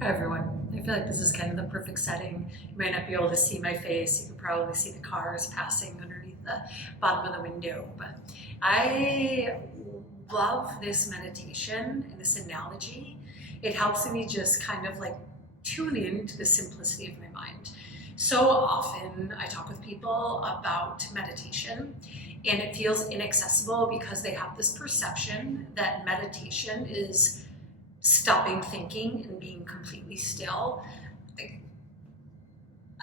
Hi everyone. I feel like this is kind of the perfect setting. You might not be able to see my face. You can probably see the cars passing underneath the bottom of the window. But I love this meditation and this analogy. It helps me just kind of like tune in to the simplicity of my mind. So often I talk with people about meditation and it feels inaccessible because they have this perception that meditation is stopping thinking and being completely still. Like,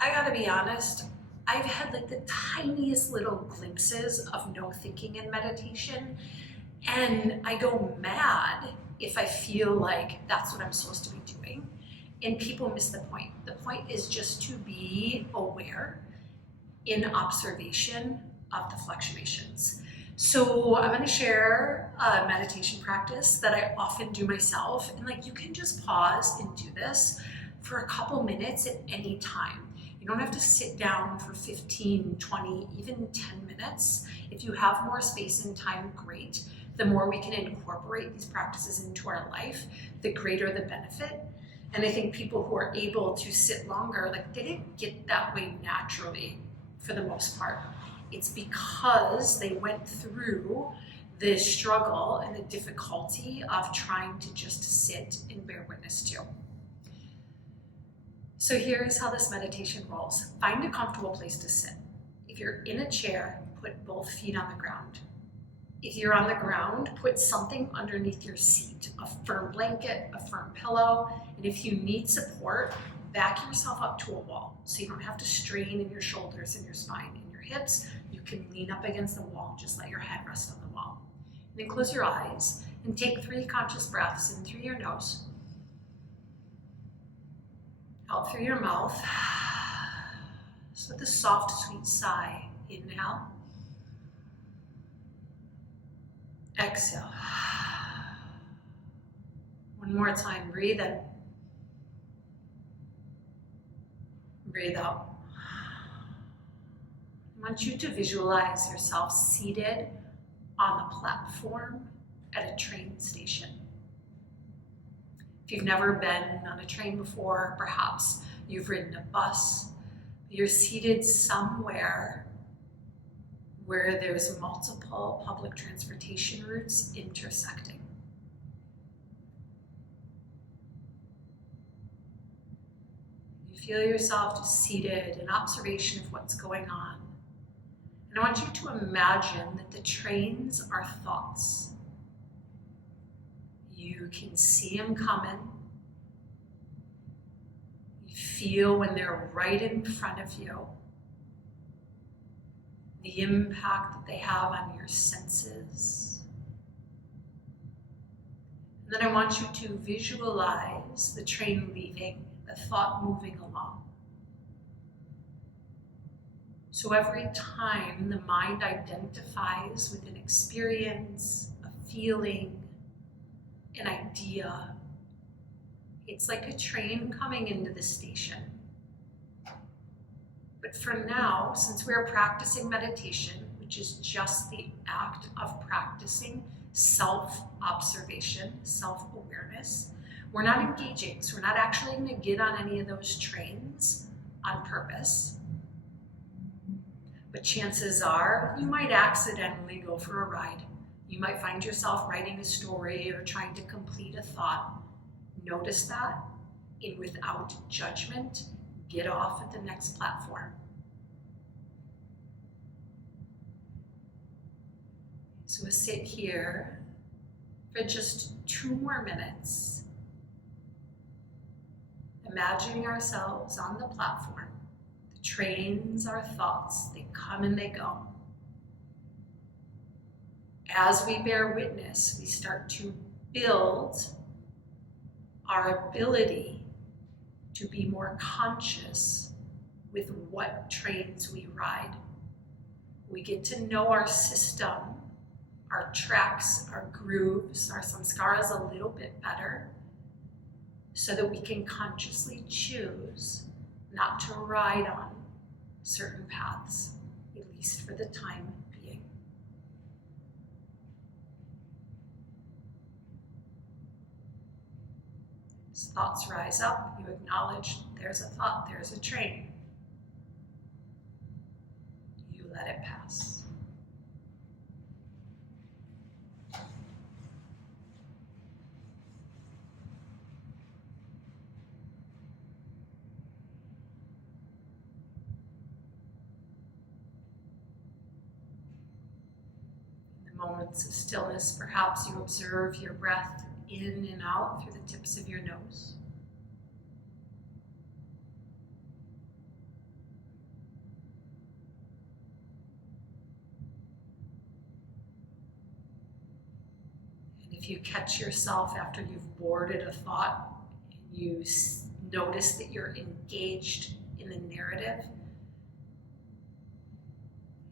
I gotta be honest, I've had like the tiniest little glimpses of no thinking in meditation, and I go mad if I feel like that's what I'm supposed to be doing. And people miss the point. The point is just to be aware in observation of the fluctuations. So I'm going to share a meditation practice that I often do myself. And like you can just pause and do this for a couple minutes at any time. You don't have to sit down for 15, 20, even 10 minutes. If you have more space and time, great. The more we can incorporate these practices into our life, the greater the benefit. And I think people who are able to sit longer, like they didn't get that way naturally for the most part. It's because they went through the struggle and the difficulty of trying to just sit and bear witness to. So here's how this meditation rolls. Find a comfortable place to sit. If you're in a chair, put both feet on the ground. If you're on the ground, put something underneath your seat, a firm blanket, a firm pillow, and if you need support, back yourself up to a wall so you don't have to strain in your shoulders and your spine and your hips. You can lean up against the wall, just let your head rest on the wall. And then close your eyes and take 3 conscious breaths in through your nose, out through your mouth. So with a soft, sweet sigh, inhale, exhale. One more time, breathe in, breathe out. I want you to visualize yourself seated on the platform at a train station. If you've never been on a train before, perhaps you've ridden a bus, you're seated somewhere where there's multiple public transportation routes intersecting. You feel yourself just seated in observation of what's going on. And I want you to imagine that the trains are thoughts. You can see them coming. You feel when they're right in front of you, the impact that they have on your senses. And then I want you to visualize the train leaving, the thought moving along. So every time the mind identifies with an experience, a feeling, an idea, it's like a train coming into the station. But for now, since we're practicing meditation, which is just the act of practicing self-observation, self-awareness, we're not engaging, so we're not actually going to get on any of those trains on purpose. But chances are you might accidentally go for a ride. You might find yourself writing a story or trying to complete a thought. Notice that, and without judgment, get off at the next platform. So we'll sit here for just 2 more minutes, imagining ourselves on the platform. The trains are thoughts, they come and they go. As we bear witness, we start to build our ability to be more conscious with what trains we ride. We get to know our system, our tracks, our grooves, our samskaras a little bit better so that we can consciously choose not to ride on certain paths, at least for the time being. As thoughts rise up, you acknowledge there's a thought, there's a train. You let it pass. In the moments of stillness, perhaps you observe your breath in and out through the tips of your nose. If you catch yourself after you've boarded a thought and you notice that you're engaged in the narrative,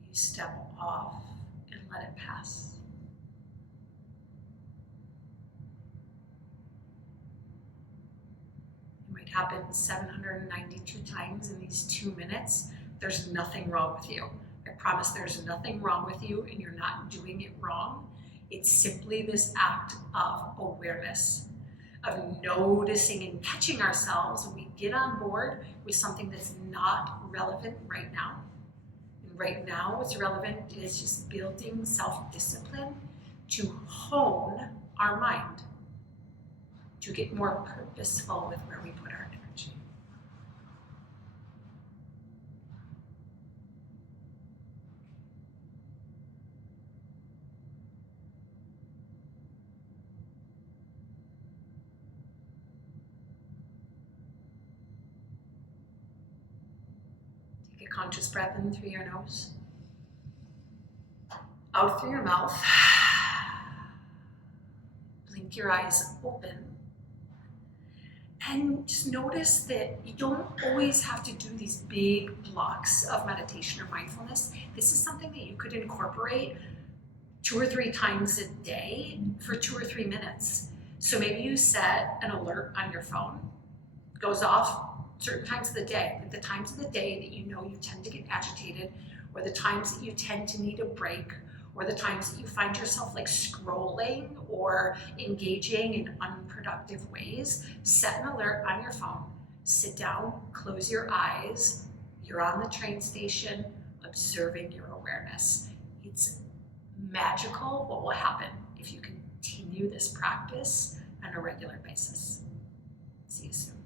you step off and let it pass. It might happen 792 times in these 2 minutes. There's nothing wrong with you. I promise there's nothing wrong with you, and you're not doing it wrong. It's simply this act of awareness, of noticing and catching ourselves when we get on board with something that's not relevant right now. And right now, what's relevant is just building self-discipline to hone our mind, to get more purposeful with where we put our energy. Take a conscious breath in through your nose, out through your mouth. Blink your eyes open. And just notice that you don't always have to do these big blocks of meditation or mindfulness. This is something that you could incorporate 2 or 3 times a day for 2 or 3 minutes. So maybe you set an alert on your phone, goes off certain times of the day, like the times of the day that you know you tend to get agitated, or the times that you tend to need a break, or the times that you find yourself like scrolling or engaging in unproductive ways. Set an alert on your phone, sit down, close your eyes, you're on the train station, observing your awareness. It's magical what will happen if you continue this practice on a regular basis. See you soon.